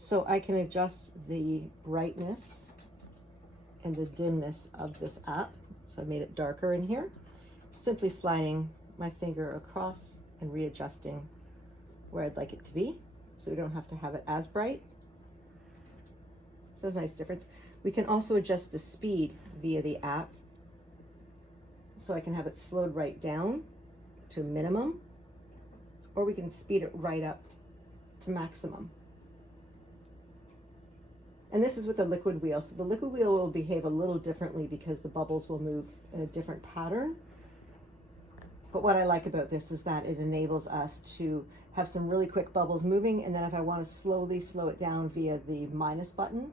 So I can adjust the brightness and the dimness of this app. So I made it darker in here, simply sliding my finger across and readjusting where I'd like it to be. So we don't have to have it as bright. So it's a nice difference. We can also adjust the speed via the app. So I can have it slowed right down to minimum, or we can speed it right up to maximum. And this is with the liquid wheel. So the liquid wheel will behave a little differently because the bubbles will move in a different pattern. But what I like about this is that it enables us to have some really quick bubbles moving, and then if I want to slowly slow it down via the minus button,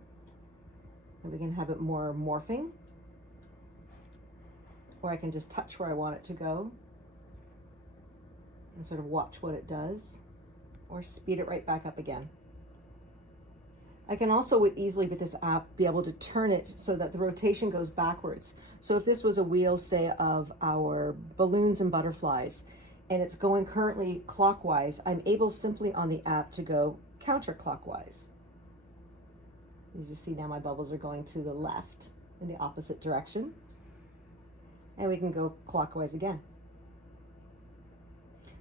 and we can have it more morphing, or I can just touch where I want it to go and sort of watch what it does, or speed it right back up again. I can also easily with this app be able to turn it so that the rotation goes backwards. So if this was a wheel, say, of our balloons and butterflies, and it's going currently clockwise, I'm able simply on the app to go counterclockwise. As you see now, my bubbles are going to the left in the opposite direction. And we can go clockwise again.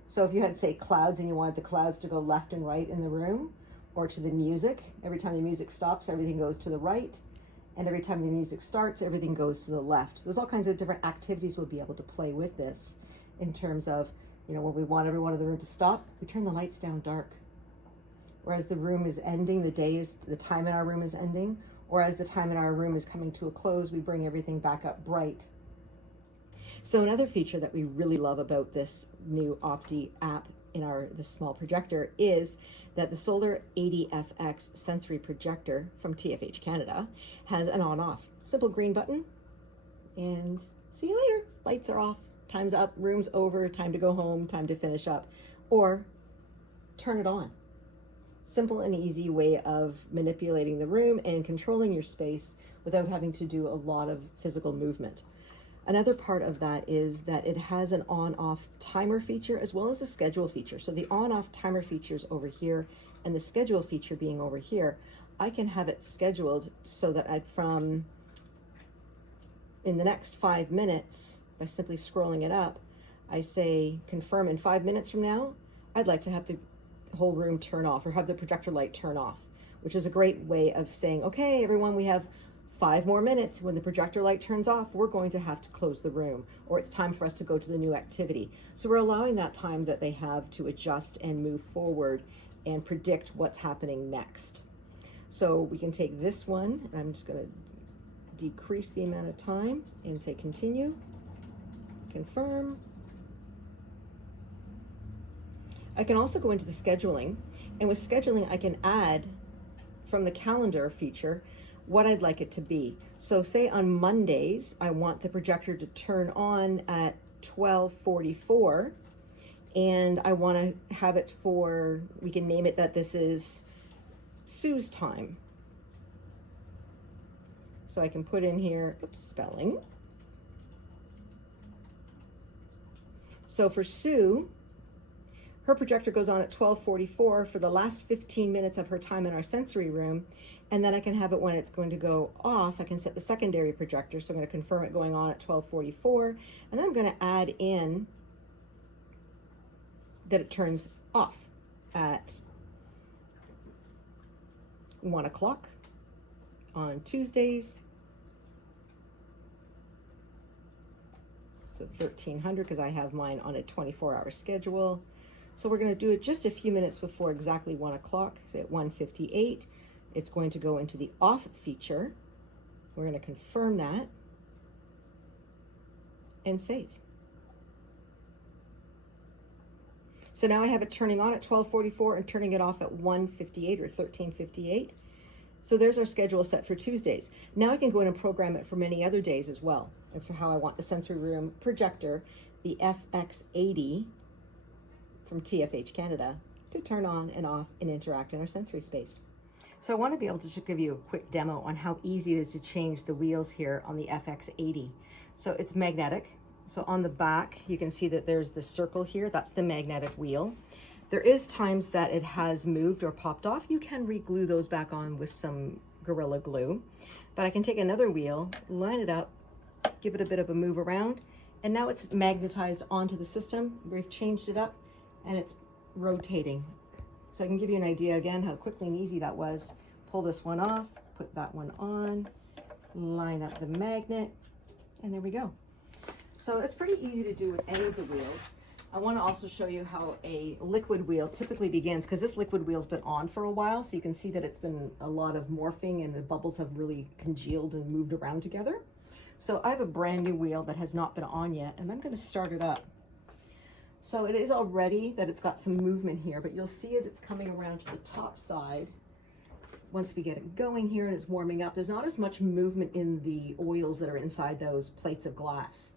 So if you had, say, clouds and you wanted the clouds to go left and right in the room, or to the music, every time the music stops, everything goes to the right. And every time the music starts, everything goes to the left. There's all kinds of different activities we'll be able to play with this in terms of, you know, when we want everyone in the room to stop, we turn the lights down dark. Whereas the room is ending, the time in our room is ending, or as the time in our room is coming to a close, we bring everything back up bright. So another feature that we really love about this new Opti app in this small projector is that the Solar 80FX sensory projector from TFH Canada has an on-off. Simple green button, and see you later. Lights are off, time's up, room's over, time to go home, time to finish up, or turn it on. Simple and easy way of manipulating the room and controlling your space without having to do a lot of physical movement. Another part of that is that it has an on-off timer feature as well as a schedule feature. So the on-off timer feature is over here, and the schedule feature being over here. I can have it scheduled so that in the next 5 minutes, by simply scrolling it up, I say confirm in 5 minutes from now, I'd like to have the whole room turn off or have the projector light turn off, which is a great way of saying, okay, everyone, we have 5 more minutes. When the projector light turns off, we're going to have to close the room, or it's time for us to go to the new activity. So we're allowing that time that they have to adjust and move forward and predict what's happening next. So we can take this one, and I'm just going to decrease the amount of time and say continue, confirm. I can also go into the scheduling, and with scheduling I can add from the calendar feature what I'd like it to be. So say on Mondays, I want the projector to turn on at 12:44, and I want to have it for, we can name it that this is Sue's time. So I can put in here, spelling. So for Sue, her projector goes on at 12:44 for the last 15 minutes of her time in our sensory room, and then I can have it when it's going to go off. I can set the secondary projector, so I'm going to confirm it going on at 12:44, and then I'm going to add in that it turns off at 1 o'clock on Tuesdays. So 1300, because I have mine on a 24-hour schedule. So we're going to do it just a few minutes before exactly 1 o'clock, say at 1:58. It's going to go into the off feature. We're going to confirm that and save. So now I have it turning on at 12:44 and turning it off at 1:58 or 13:58. So there's our schedule set for Tuesdays. Now I can go in and program it for many other days as well, and for how I want the sensory room projector, the FX80 from TFH Canada, to turn on and off and interact in our sensory space. So I want to be able to just give you a quick demo on how easy it is to change the wheels here on the FX80. So it's magnetic. So on the back, you can see that there's the circle here. That's the magnetic wheel. There is times that it has moved or popped off. You can re-glue those back on with some Gorilla Glue. But I can take another wheel, line it up, give it a bit of a move around, and now it's magnetized onto the system. We've changed it up and it's rotating. So I can give you an idea again how quickly and easy that was. Pull this one off, put that one on, line up the magnet, and there we go. So it's pretty easy to do with any of the wheels. I want to also show you how a liquid wheel typically begins, because this liquid wheel's been on for a while, so you can see that it's been a lot of morphing and the bubbles have really congealed and moved around together. So I have a brand new wheel that has not been on yet, and I'm going to start it up. So it is already that it's got some movement here, but you'll see as it's coming around to the top side, once we get it going here and it's warming up, there's not as much movement in the oils that are inside those plates of glass.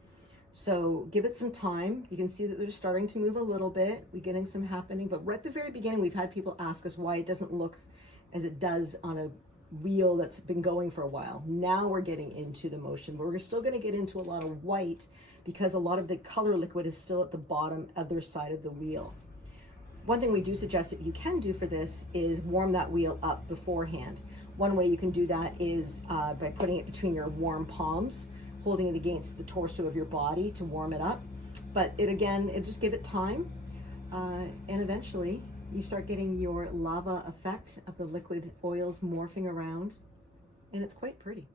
So give it some time. You can see that they're starting to move a little bit. We're getting some happening, but right at the very beginning, we've had people ask us why it doesn't look as it does on a wheel that's been going for a while. Now we're getting into the motion, but we're still going to get into a lot of white because a lot of the color liquid is still at the bottom other side of the wheel. One thing we do suggest that you can do for this is warm that wheel up beforehand. One way you can do that is by putting it between your warm palms, holding it against the torso of your body to warm it up. But it just give it time, and eventually you start getting your lava effect of the liquid oils morphing around, and it's quite pretty.